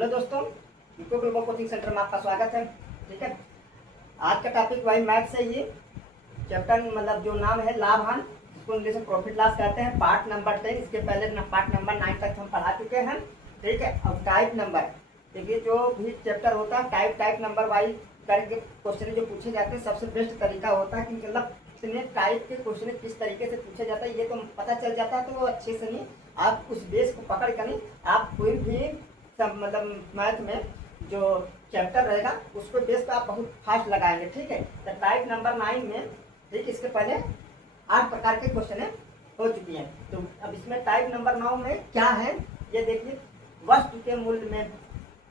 Hello दोस्तों, eco global coaching centre में आपका स्वागत है। ठीक है, आज का टॉपिक वही मैथ से ही चैप्टर मतलब जो नाम है लाभांश, जिसको इंग्लिश में प्रॉफिट लॉस कहते हैं, पार्ट नंबर 10। इसके पहले पार्ट नंबर 9 तक हम पढ़ा चुके हैं। ठीक है, अब टाइप नंबर देखिए, जो भी चैप्टर होता है टाइप नंबर वाइज करके क्वेश्चन जो पूछे जाते हैं, सबसे बेस्ट तरीका होता है कि मतलब कितने टाइप के क्वेश्चन किस तरीके से पूछे जाता है ये तो पता चल जाता है। तो वो अच्छे से नहीं, आप उस बेस को पकड़ कर नहीं आप कोई भी सब मतलब मैथ में जो चैप्टर रहेगा उसको बेस पे आप बहुत फास्ट लगाएंगे। ठीक है, तो टाइप नंबर 9 में ठीक इसके पहले 8 प्रकार के क्वेश्चन हो चुकी हैं। तो अब इसमें टाइप नंबर 9 में क्या है ये देखिए। वस्तु के मूल्य में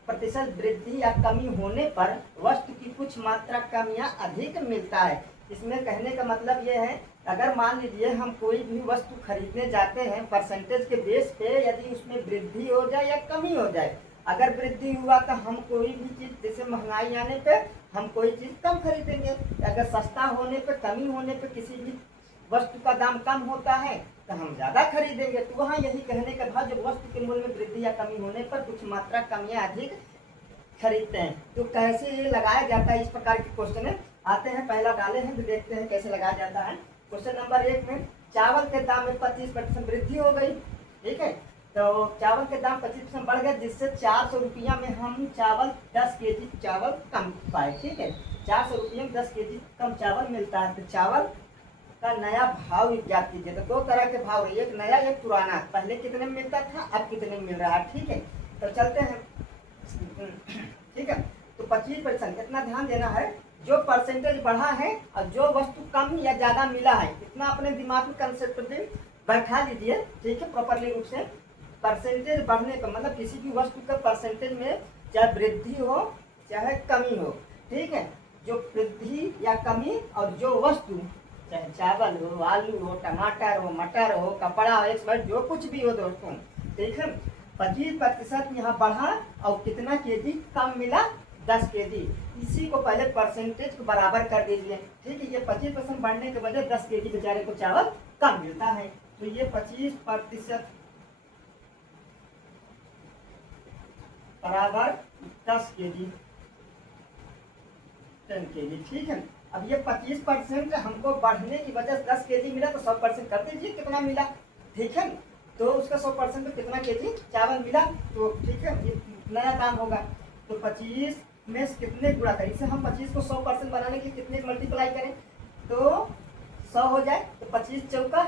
प्रतिशत वृद्धि या कमी होने पर वस्तु की कुछ मात्रा कम या अधिक मिलता है। इसमें कहने का मतलब ये है, अगर मान लीजिए हम कोई भी वस्तु खरीदने जाते हैं, परसेंटेज के बेस पे यदि उसमें वृद्धि हो जाए या कमी हो जाए, अगर वृद्धि हुआ तो हम कोई भी चीज़ जैसे महंगाई आने पे हम कोई चीज़ कम खरीदेंगे, अगर सस्ता होने पे कमी होने पे किसी भी वस्तु का दाम कम होता है तो हम ज़्यादा खरीदेंगे। तो वहाँ यही कहने का भाव, जब वस्तु के मूल्य में वृद्धि या कमी होने पर कुछ मात्रा कम या अधिक खरीदते हैं। तो कैसे ये लगाया जाता है, इस प्रकार के क्वेश्चन आते हैं। पहला डाले हैं तो देखते हैं कैसे लगाया जाता है। क्वेश्चन नंबर 1 में चावल के दाम में 25% वृद्धि हो गई। ठीक है, तो चावल के दाम 25% बढ़ गए, जिससे 400 रुपया में हम चावल 10 केजी चावल कम पाए। ठीक है, 400 रुपये में 10 केजी कम चावल मिलता है। तो चावल का नया भाव ज्ञात कीजिए। तो दो तरह के भाव है, एक नया एक पुराना। पहले कितने में मिलता था, अब कितने में मिल रहा है। ठीक है, तो चलते हैं। ठीक है, तो 25% इतना ध्यान देना है, जो परसेंटेज बढ़ा है और जो वस्तु कम या ज्यादा मिला है, इतना अपने दिमाग में कंसेप्ट में बैठा लीजिए। ठीक है, प्रॉपरली रूप से परसेंटेज बढ़ने पर मतलब किसी भी वस्तु का परसेंटेज में चाहे वृद्धि हो चाहे कमी हो। ठीक है, जो वृद्धि या कमी और जो वस्तु चाहे चावल हो, आलू हो, टमाटर हो, मटर हो, कपड़ा हो, एक जो कुछ भी हो दोस्तों। ठीक है, 25% यहाँ बढ़ा और कितना केजी कम मिला, 10 केजी। इसी को पहले परसेंटेज को बराबर कर दीजिए। ठीक है, ये 25% बढ़ने के वजह 10 केजी बेचारे को चावल कम मिलता है। तो ये 25% बराबर 10 केजी 10 केजी। ठीक है, अब ये 25% हमको बढ़ने की वजह 10 केजी मिला, तो 100% कर दीजिए कितना मिला। ठीक है, तो उसका 100% तो कितना केजी चावल मिला। तो ठीक है, ये नया दाम होगा। तो 25 में कितने गुणा करें, इसे हम 25 को 100% बनाने के कितने मल्टीप्लाई करें तो 100 हो जाए। तो 25 चौका।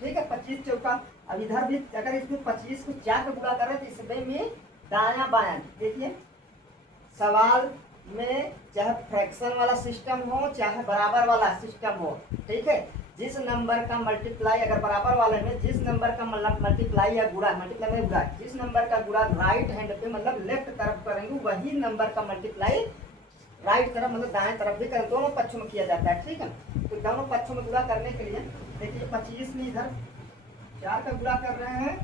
ठीक है, 25 चौका। अब इधर भी अगर इसमें 25 को 4 का गुणा कर रहे हैं तो इसमें में दाया बाया देखिए, सवाल में चाहे फ्रैक्शन वाला सिस्टम हो चाहे बराबर वाला सिस्टम हो। ठीक है, जिस नंबर का मल्टीप्लाई अगर बराबर वाले में जिस नंबर का मल्टीप्लाई या गुणा, मल्टीप्लाई में गुणा, जिस नंबर का गुणा राइट हैंड पे मतलब लेफ्ट तरफ करेंगे, वही नंबर का मल्टीप्लाई राइट तरफ मतलब दाएं तरफ भी करें, दोनों पक्षों में किया जाता है। ठीक है, तो दोनों पक्षों में गुणा करने के लिए देखिए 25 में इधर 4 का गुणा कर रहे हैं,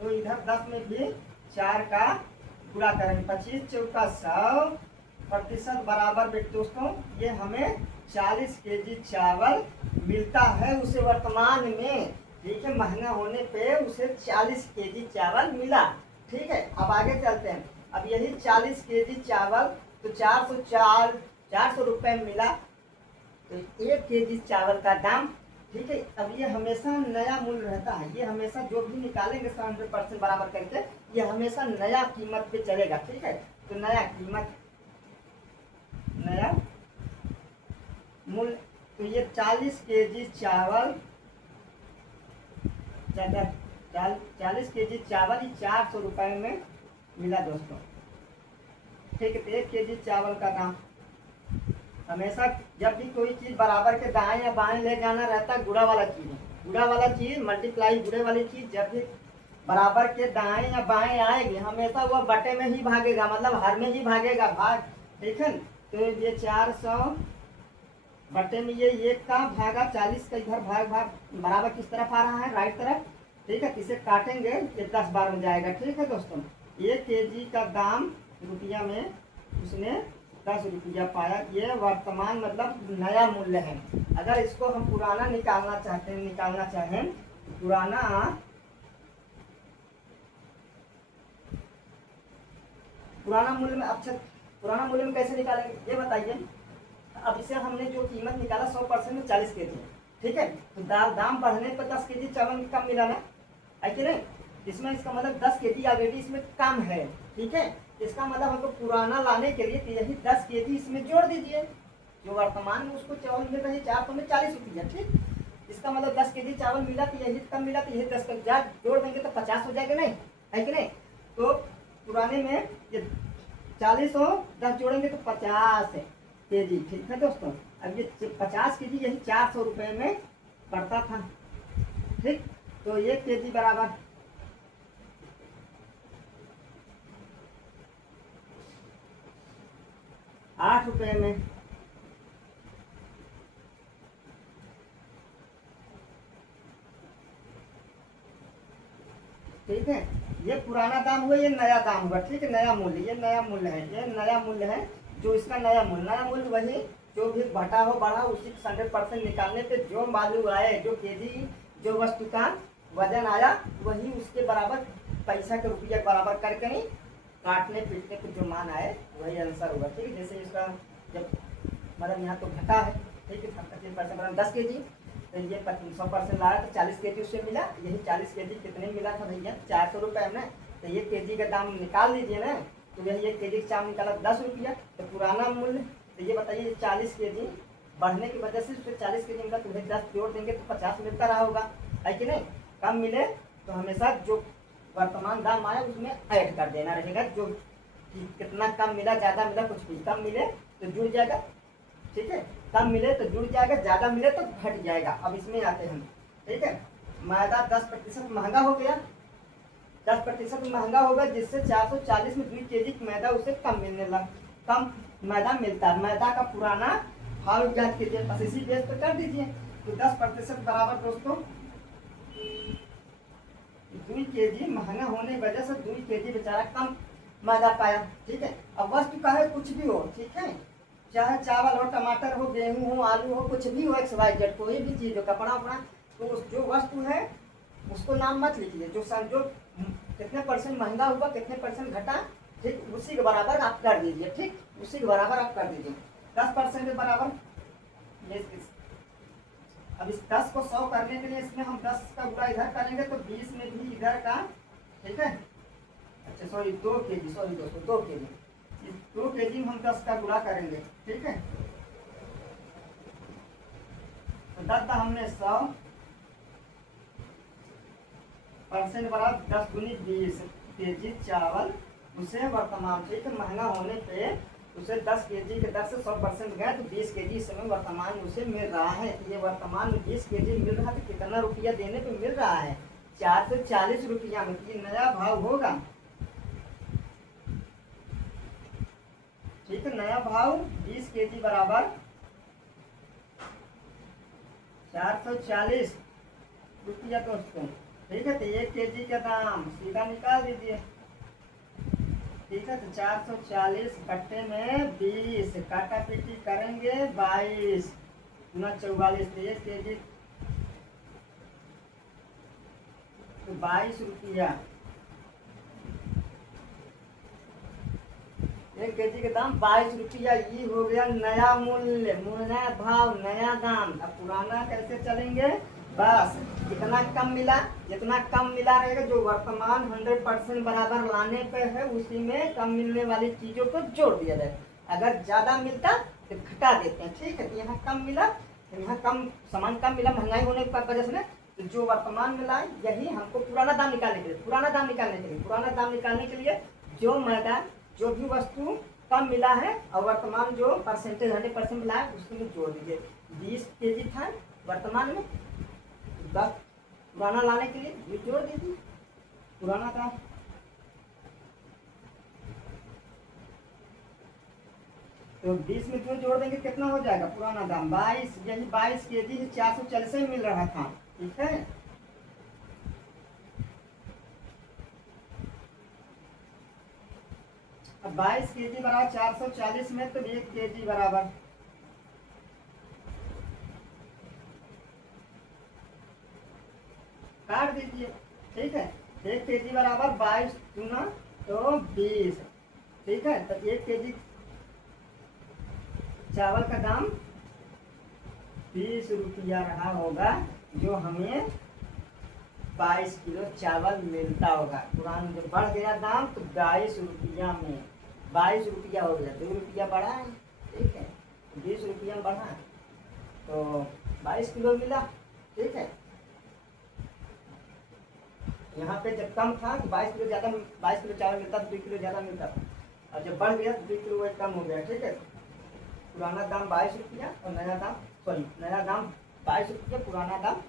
तो इधर 10 में भी 4 का गुणा करेंगे। 25 चौका 100% बराबर दोस्तों ये हमें 40 केजी चावल मिलता है उसे वर्तमान में। ठीक है, महंगा होने पे उसे 40 केजी चावल मिला। ठीक है, अब आगे चलते हैं। अब यही 40 केजी चावल तो 400 रुपये मिला, तो 1 केजी चावल का दाम। ठीक है, अब ये हमेशा नया मूल्य रहता है, ये हमेशा जो भी निकालेंगे 100% बराबर करके ये हमेशा नया कीमत पे चलेगा। ठीक है, तो नया कीमत नया मूल्य, तो ये 40 केजी चावल 40 केजी चावल 400 रुपये में मिला दोस्तों। ठीक है, तो 1 केजी चावल का दाम हमेशा जब भी कोई चीज़ बराबर के दाएं या बाएं ले जाना रहता है, गुणा वाला चीज़ मल्टीप्लाई गुणे वाली चीज़ जब भी बराबर के दाएं या बाएं आएगी हमेशा वह बटे में ही भागेगा, मतलब हर में ही भागेगा भाग। ठीक है, तो ये 400 बटे में ये 1 का भागा 40 का इधर भाग बराबर किस तरफ आ रहा है, राइट तरफ। ठीक है, इसे काटेंगे ये 10 बार में जाएगा। ठीक है दोस्तों, 1 केजी का दाम रुपया में उसने 10 रुपया पाया। ये वर्तमान मतलब नया मूल्य है। अगर इसको हम पुराना निकालना चाहें पुराना मूल्य में, अच्छा पुराना मूल्य में कैसे निकालेंगे ये बताइए। अब इसे हमने जो कीमत निकाला 100% में 40 के जी, ठीक है। तो दाम बढ़ने पर 10 के जी चावल कम मिला ना, है कि नहीं। इसमें इसका मतलब 10 के जी ऑलरेडी इसमें कम है, ठीक है। इसका मतलब हमको पुराना लाने के लिए तो यही 10 के जी इसमें जोड़ दीजिए, जो वर्तमान में उसको चावल मिल रही 400 में 40 रुपया, ठीक। इसका मतलब 10 के जी चावल मिला तो यही कम मिला, तो यही 10 का जोड़ देंगे तो 50 हो जाएगा, नहीं है कि नहीं। तो पुराने में ये 40 हो 10 जोड़ेंगे तो 50 के जी, ठीक है दोस्तों। अब ये 50 के जी यही 400 रुपये में पड़ता था, ठीक। तो 1 के जी बराबर 8 रुपये में, ठीक है। ये पुराना दाम हुआ, ये नया दाम हुआ, ठीक है। नया मूल्य, ये नया मूल्य है, ये नया मूल्य है जो इसका नया मूल्य वही जो भी घटा हो बढ़ा उसी 100% निकालने पे जो वैल्यू आए, जो केजी जो वस्तु का वजन आया वही उसके बराबर पैसा के रुपया बराबर करके नहीं काटने पीटने पे जो मान आए वही आंसर होगा, ठीक है। जैसे इसका जब मतलब यहाँ तो घटा है, ठीक है, 25% मतलब 10 के जी, तो ये 100% लाया तो 40 के जी उससे मिला, यही 40 के जी कितने मिला था भैया 400 रुपये में। तो ये के जी का दाम निकाल लीजिए ना, तो यही 1 के जी का चावल निकाला 10 रुपया, तो पुराना मूल्य। तो ये बताइए 40 के जी बढ़ने की वजह से उससे 40 के जी मिला, तो 10 जोड़ देंगे तो 50 मिलता रहा होगा, है कि नहीं। कम मिले तो हमेशा जो वर्तमान दाम आए उसमें ऐड कर देना रहेगा, जो कितना कम मिला ज़्यादा मिला कुछ भी, कम मिले तो जुड़ जाएगा, ठीक है। कम मिले तो जुड़ जाएगा, ज़्यादा मिले तो घट जाएगा। अब इसमें आते हैं, ठीक है। मैदा 10% महंगा हो गया, 10% महंगा होगा, जिससे 440 में 2 के जी मैदा उसे कम मिलने लगा, कम मैदा मिलता है। मैदा का पुराना भाव ज्ञात कीजिए, बस इसी बेस पर कर दीजिए। तो 10% बराबर दोस्तों 2 के जी महंगा होने की वजह से 2 के जी बेचारा कम मैदा पाया, ठीक है। अब वस्तु का है कुछ भी हो, ठीक है, चाहे चावल हो, टमाटर हो, गेहूं हो, आलू हो, कुछ भी हो, XYZ कोई भी चीज़ हो, कपड़ा उपड़ा, तो जो वस्तु है उसको नाम मत लिखिए, जो कितने % महंगा हुआ कितने % घटा, ठीक, उसी के बराबर आप कर दीजिए, ठीक, उसी के बराबर आप कर दीजिए। 10% के बराबर अब इस 10 को 100 करने के लिए इसमें हम 10 का गुणा इधर करेंगे तो 20 में भी इधर का, ठीक है। अच्छा सॉरी 2 के जी, सॉरी दोस्तों 2 के जी, इस 2 के जी में हम 10 का गुणा करेंगे, ठीक है। तो 10 का हमने 100% बराबर 10 गुनी 20 के जी चावल उसे वर्तमान, ठीक है, महंगा होने पे उसे 10 के जी के दर से 100% गए तो 20 के जी इस समय वर्तमान में उसे मिल रहा है। ये वर्तमान में 20 के जी मिल रहा है तो कितना रुपया देने पे मिल रहा है 440 रुपया में, ये नया भाव होगा, ठीक है। नया भाव 20 के जी बराबर 440 रुपया दोस्तों, ठीक है। तो 1 के जी का दाम सीधा निकाल दीजिए, ठीक है। तो 440 बट्टे में 20 काटा पीटी करेंगे 22 गुना 44, तो 1 के जी तो 22 रुपया, 1 के जी का दाम 22 रुपया, ये हो गया नया मूल्य, नया भाव, नया दाम। अब पुराना कैसे चलेंगे, बस जितना कम मिला, जितना कम मिला रहेगा, जो वर्तमान 100% बराबर लाने पे है उसी में कम मिलने वाली चीज़ों को जोड़ दिया जाए। अगर ज़्यादा मिलता तो घटा देते हैं, ठीक है। तो यहाँ कम मिला तो यहाँ कम सामान कम मिला महंगाई होने की वजह से, तो जो वर्तमान में लाए यही हमको पुराना दाम निकालने के लिए, पुराना दाम निकालने के लिए जो मैदा जो भी वस्तु कम मिला है और वर्तमान जो परसेंटेज 100% मिला है उसमें जोड़ दीजिए। 20 के जी था वर्तमान में, 10 पुराना लाने के लिए ये जोड़ दीजिए पुराना था। तो 20 में जो जोड़ देंगे कितना हो जाएगा पुराना दाम 22, यही 22 के जी 440 में मिल रहा था, ठीक है। अब 22 के जी बराबर 440 में तो 1 के जी बराबर काट दीजिए, ठीक है। 1 के जी बराबर 22 गुना तो 20, ठीक है। तो 1 केजी चावल का दाम 20 रुपया रहा होगा, जो हमें 22 किलो चावल मिलता होगा। पुराना जब बढ़ गया दाम तो 22 रुपया में 22 रुपया हो गया, 2 रुपया बढ़ा है, ठीक है, 20 रुपया में बढ़ा तो 22 किलो मिला, ठीक है। यहाँ पे जब कम था तो 22 किलो ज़्यादा, 22 किलो चावल मिलता तो 2 किलो ज़्यादा मिलता था, और जब बढ़ गया तो 2 किलो वही कम हो गया, ठीक है। पुराना दाम 22 रुपया और नया दाम, सॉरी, नया दाम 22 रुपया, पुराना दाम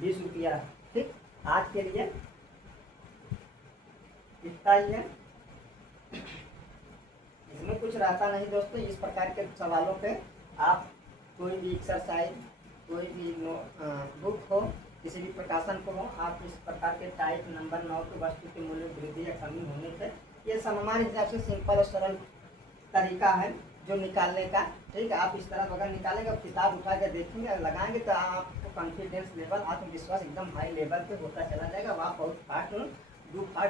20 रुपया रहा, ठीक। आज के लिए इतना ही है, इसमें कुछ रहता नहीं दोस्तों। इस प्रकार के सवालों पे आप कोई भी एक्सरसाइज, कोई भी बुक हो, किसी भी प्रकाशन को हो, आप इस प्रकार के टाइप नंबर 9 के वस्तु के मूल्य वृद्धि या कमी होने पे, ये हमारे हिसाब से सिंपल और सरल तरीका है जो निकालने का, ठीक है। आप इस तरह अगर निकालेंगे, किताब उठा कर देखेंगे और लगाएंगे तो आपको कॉन्फिडेंस लेवल, आत्मविश्वास एकदम हाई लेवल पे होता चला जाएगा। आप बहुत फास्ट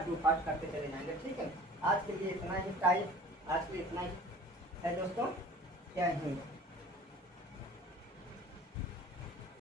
दो पार्ट करते चले जाएंगे, ठीक है। आज के लिए इतना ही टाइप, आज के लिए इतना ही है दोस्तों, जय हिंद।